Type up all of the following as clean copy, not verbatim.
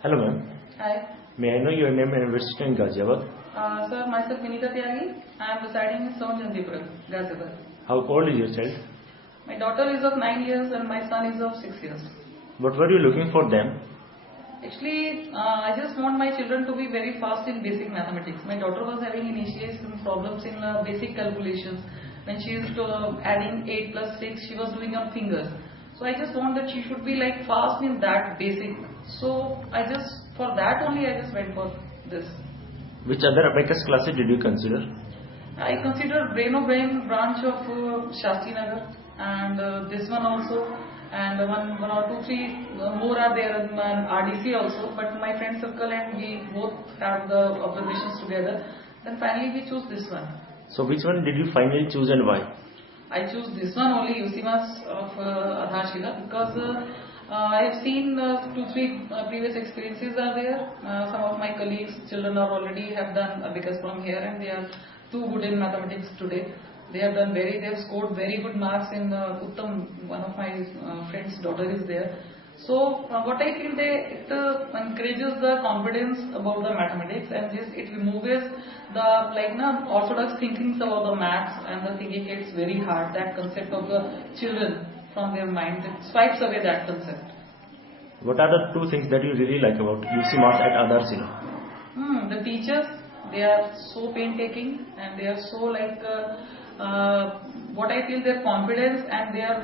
Hello, ma'am. Hi. May I know your name and residence in Ghaziabad? Sir, myself Vinita Tyagi. I am residing in South Chandipuram, Ghaziabad. How old is your child? My daughter is of 9 years and my son is of 6 years. What were you looking for them? Actually, I just want my children to be very fast in basic mathematics. My daughter was having initially some problems in basic calculations. When she is adding 8 plus 6, she was doing on fingers. So I just want that she should be like fast in that basic. So for that only I just went for this. Which other abacus classes did you consider? I consider Brain branch of Shastri Nagar and this one also, and one or two, three more are there in RDC also, but my friend circle and we both have the observations together. Then finally we choose this one. So which one did you finally choose and why? I choose this one only, UC Mass of Adharshila, because I have seen 2-3 previous experiences are there. Some of my colleagues' children are already have done abacus from here and they are too good in mathematics today. They have scored very good marks in Uttam. One of my friend's daughter is there. So what I feel it encourages the confidence about the mathematics, and it removes the orthodox thinkings about the maths and the thinking it's very hard. That concept of the children from their mind, it swipes away that concept. What are the two things that you really like about UC Mass at Adharshila? The teachers, they are so painstaking and they are so what I feel their confidence and their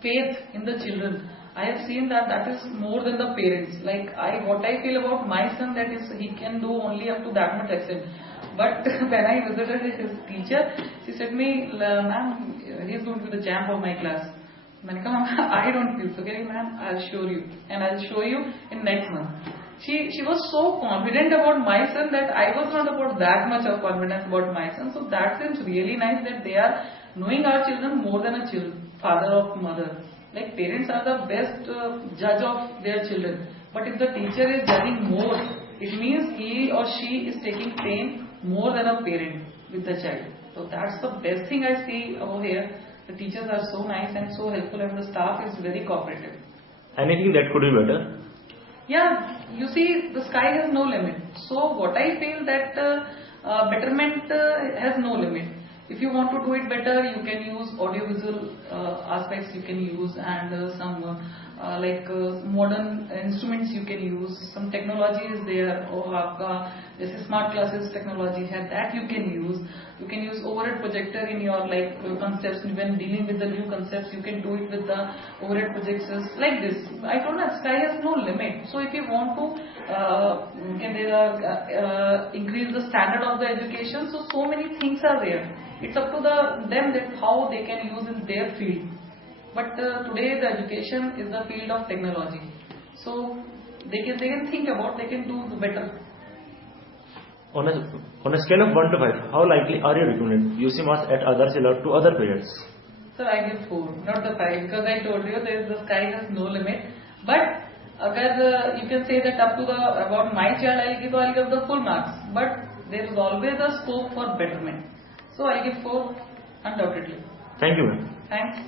faith in the children. I have seen that is more than the parents. What I feel about my son, that is he can do only up to that much extent. But when I visited his teacher, she said me, ma'am, he is going to be the champ of my class. I don't feel so. Okay, ma'am, I'll show you, and I'll show you in next month. She was so confident about my son that I was not about that much of confidence about my son. So that seems really nice that they are knowing our children more than a father or mother. Like parents are the best judge of their children. But if the teacher is judging more, it means he or she is taking pain more than a parent with the child. So that's the best thing I see over here. The teachers are so nice and so helpful and the staff is very cooperative. Anything that could be better? Yeah, you see, the sky has no limit. So what I feel that betterment has no limit. If you want to do it better, you can use audiovisual aspects you can use, and some modern instruments you can use. Some technology is there. This is smart classes technology that you can use. You can use overhead projector in your concepts. When dealing with the new concepts, you can do it with the overhead projectors like this. I told you, sky has no limit. So if you want to increase the standard of the education, so many things are there. It's up to them that how they can use in their field. But today the education is the field of technology. So they can think about, they can do better. On a scale of 1 to 5, how likely are you recommending UC Mass at Adharshila to other parents? Sir, I give 4, not the 5, because I told you the sky has no limit. But you can say that up to about my child I'll give the full marks. But there is always a scope for betterment. So I give 4 undoubtedly. Thank you, ma'am. Thanks.